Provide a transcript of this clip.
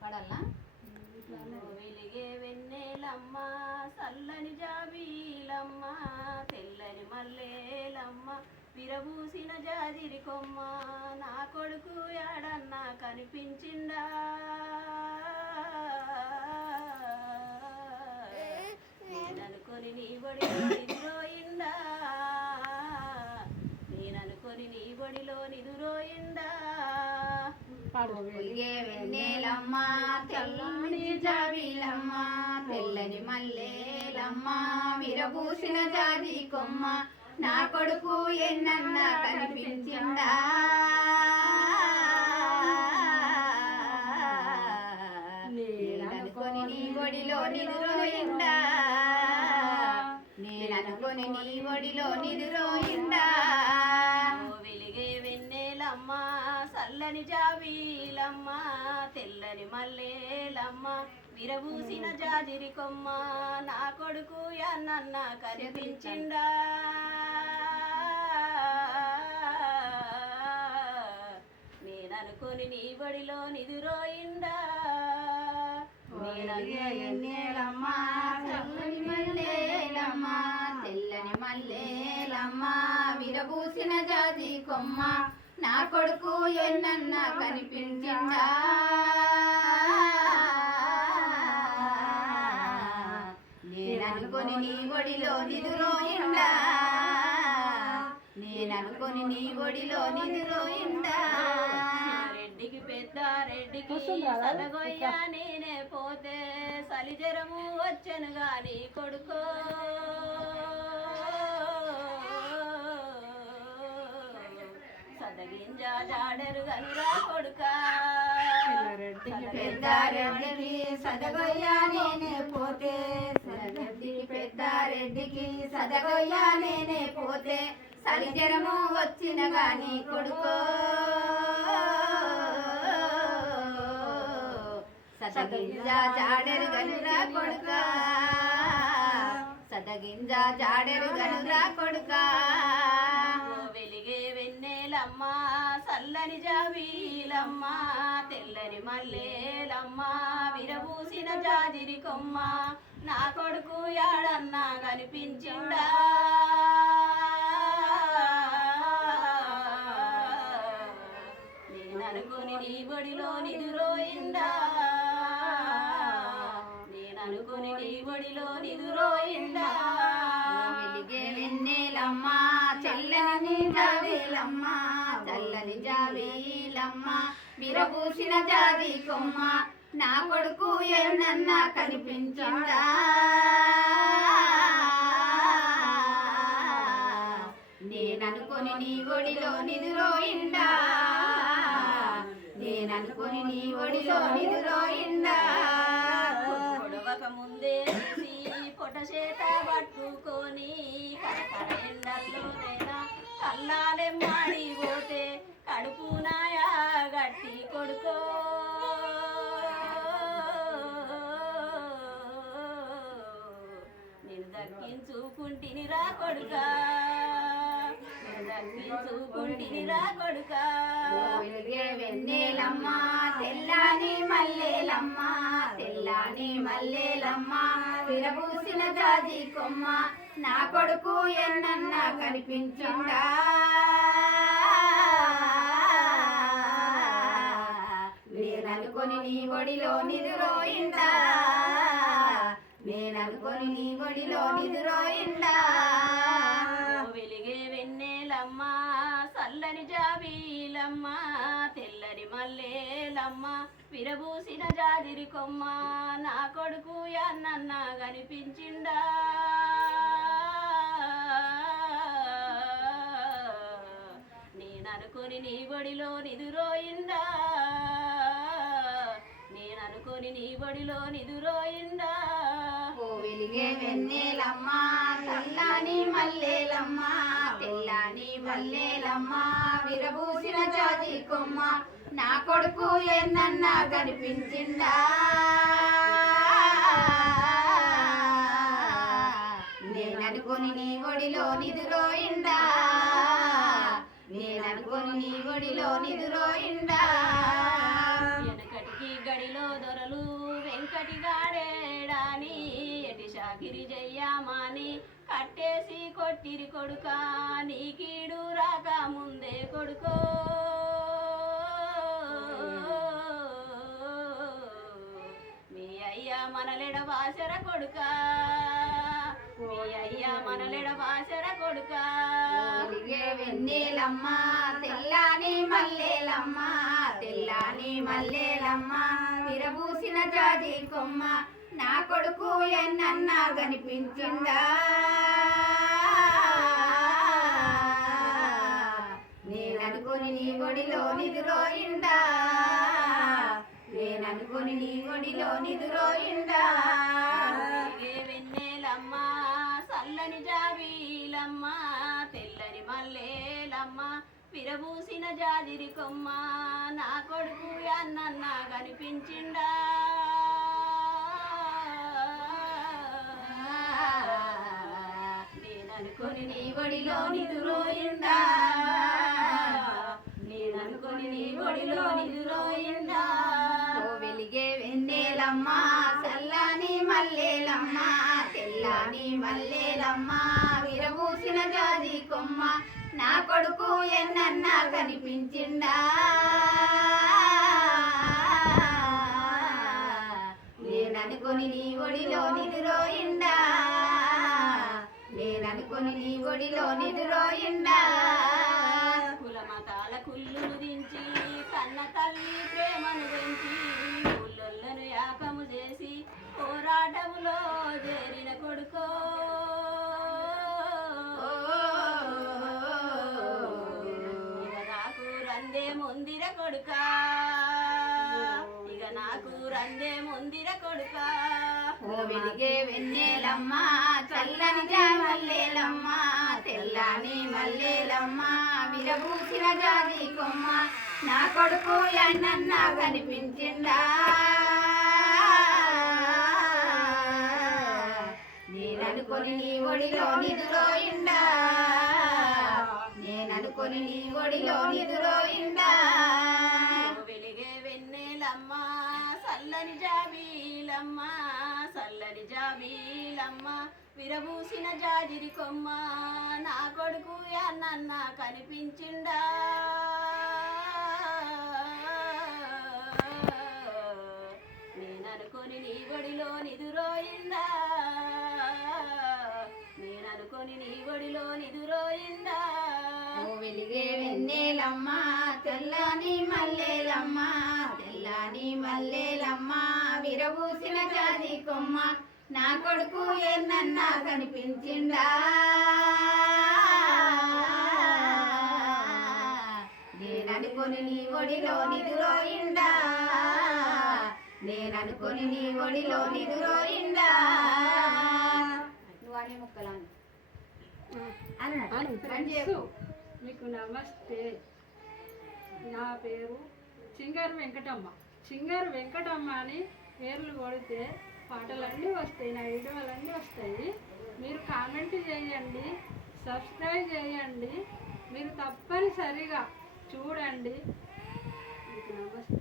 పడాలా? వెలిగే వెన్నెలమ్మ చల్లని జాబీలమ్మ తెల్లని మల్లేలమ్మ విరబూసిన జాజిరి కొమ్మ నా కొడుకు యాడన్నా కనిపించిందా నేననుకొని నీ బడిలో నిదురోయిందా నేననుకొని నీ బడిలో నిదురోయిందా వెలిగే వెన్నెలమ్మ తెల్లని జాబిలమ్మ తెల్లని మల్లేలమ్మ విరబూసిన జాజి కొమ్మ నా కొడుకు ఎన్నన్నా కనిపించిందా నేననుకొని నీ ఒడిలో నిదురోయిందా నేననుకొని నీ ఒడిలో నిదురోయిందా వెలిగే వెన్నెలమ్మ చల్లని జాబీలమ్మ తెల్లని మల్లేలమ్మ విరబూసిన జాజిరి కొమ్మ నా కొడుకు యాన్నన్న కనిపించిందా నేననుకొని నీ బడిలో నిదురోయిందా వెన్నెలమ్మ చల్లని మల్లేలమ్మ తెల్లని మల్లేలమ్మ విరబూసిన జాజి కొమ్మ నా కొడుకు ఎన్నన్నా కనిపించిందా నేననుకొని నీ ఒడిలో నిదురోయిందా నేననుకొని నీ ఒడిలో నిదురోయిందా రెడ్డికి పెద్ద రెడ్డికి సదగొయ్య నేనే పోతే సలిజరము వచ్చను గాని కొడుకో సదగింజ జాడరు గనురా కొడుకా పెద్ద రెడ్డికి సదగొయ్య నేనే పోతే పెద్ద రెడ్డికి సదగొయ్య నేనే పోతే సలిజరము వచ్చిన గాని కొడుకో సదగింజ జాడరు గనురా కొడుకా సదగింజ జాడరు గనురా కొడుకా వెలిగే వెన్నెలమ్మ చల్లని జాబీలమ్మ తెల్లని మల్లేలమ్మ విరబూసిన జాజిరి కొమ్మ నా కొడుకు యాడన్నా కనిపించిందా నేననుకొని నీ బడిలో నిదురోయిందా నేననుకొని నీ బడిలో నిదురోయిందా వెలిగే వెన్నెలమ్మ చల్లని జాబీలమ్మ చల్లని జాబీలమ్మ విరబూసిన జాజి కొమ్మ నా కొడుకు ఎన్నన్నా కనిపించిందా నేననుకొని నీ ఒడిలో నిదురోయిందా నేననుకొని నీ ఒడిలో నిదురోయిందా పొడవక ముందే పొట చేత పట్టుకొని కరకర ఎండల్లోనైనా కల్లాలెమ్మాడి పోతే కడుపు నాయా గట్టి కొడుకో నేను దక్కించుకుంటిని రా కొడుకా నేను దక్కించుకుంటిని రా కొడుకా వెలిగే వెన్నెలమ్మ తెల్లని మల్లేలమ్మ తెల్లని మల్లేలమ్మ విరబూసిన జాజి కొమ్మ నా కొడుకు ఎన్నన్నా కనిపించిందా నేననుకొని నీ ఒడిలో నిదురోయిందా నేననుకొని నీ ఒడిలో నిదురోయిందా వెలిగే వెన్నెలమ్మ చల్లని జాబీలమ్మ తెల్లని మల్లేలమ్మ విరబూసిన జాజిరి కొమ్మ నా కొడుకు యాన్నన్న కనిపించిందా నేననుకొని నీ బడిలో నిదురోయిందా నేననుకొని నీ బడిలో నిదురోయిందా వెలిగే వెన్నెలమ్మ చల్లని మల్లేలమ్మ తెల్లని మల్లేలమ్మ విరబూసిన జాజి కొమ్మ నా కొడుకు ఎన్నన్నా కనిపించిందా నేననుకొని నీ ఒడిలో నిదురోయిందా నేననుకొని నీ ఒడిలో నిదురోయిందా వెనకటికి గడిలో దొరలు వెంకటి గాడేడాని ఎటి షాకిరి జయ్యామాని కట్టేసి కొట్టిరి కొడుక నీ కీడు రాక ముందే కొడుకో మీ అయ్య మనలెడ వాసర కొడుక మీ అయ్య మనలెడ వాసర కొడుక వెలిగే వెన్నెలమ్మ తెల్లాని మల్లెలమ్మ తెల్లాని మల్లెలమ్మ విరబూసిన జాజి కొమ్మ నా కొడుకు ఎన్నన్నా కనిపించిందా నేననుకొని నీ ఒడిలో నిదురోయిందా నేననుకొని నీ ఒడిలో నిదురోయిందా వెలిగే వెన్నెలమ్మ సల్లని జాబీలమ్మ తెల్లని మల్లేలమ్మ విరబూసిన జాజిరి కొమ్మ నా కొడుకు అన్నన్నా కనిపించిండా నేననుకొని నీ ఒడిలో నిదురోయిండా నేననుకొని నీ ఒడిలో నిదురోయిండా ఓ వెలిగే వెన్నెలమ్మ చల్లని మల్లెలమ్మ తెల్లని మల్లెలమ్మ విరబూసిన జాజి కొమ్మ నా కొడుకు ఎన్నన్నా కనిపించిండా నేననుకొని నీ ఒడిలో నిదురోయిండా నేననుకొని నీ ఒడిలో నిదురోయిండా కులమతాల కుల్లును దించి కన్న తల్లి ప్రేమను పెంచి ఊళ్ళొల్లను యాకము చేసి పోరాటములో చేరిన కొడుకో ఇక నాకు రందే ముందిర కొడుక ఇక నాకు రందే ముందిర కొడుక ఓ వెలిగే వెన్నెలమ్మ చల్లని మల్లెలమ్మ తెల్లని మల్లెలమ్మ విరబూసిన జాజి కొమ్మ నా కొడుకు ఎన్నన్నా కనిపించిందా నేననుకొని నీ ఒడిలో నిదురోయిండా నేననుకొని నీ ఒడిలో నిదురోయిండా వెలిగే వెన్నెలమ్మ సల్లని జాబీలమ్మ సల్లని జాబీలమ్మ విరబూసిన జాజిరి కొమ్మ నా కొడుకు అన్న కనిపించిండా నేననుకొని నీ ఒడిలో నిదురోయిందా నేననుకొని నీ ఒడిలో నిదురోయిందా ఓ వెలిగే వెన్నెలమ్మ తెల్లని మల్లెలమ్మ తెల్లని మల్లెలమ్మ విరబూసిన జాజి కొమ్మ నా కొడుకు ఎన్నన్నా కనిపించిందా నేననుకొని నీ ఒడిలో నిదురోయిండా నేననుకొని నీ ఒడిలో నిదురోయిండా నువ్వు అనే ముక్కలాను మీకు నమస్తే. నా పేరు సింగర్ వెంకటమ్మ. సింగర్ వెంకటమ్మ అని పేర్లు కొడితే పాటలన్నీ వస్తాయి, నా వీడియోలన్నీ వస్తాయి. మీరు కామెంట్ చేయండి, సబ్స్క్రైబ్ చేయండి, మీరు తప్పనిసరిగా చూడండి. మీకు నమస్తే.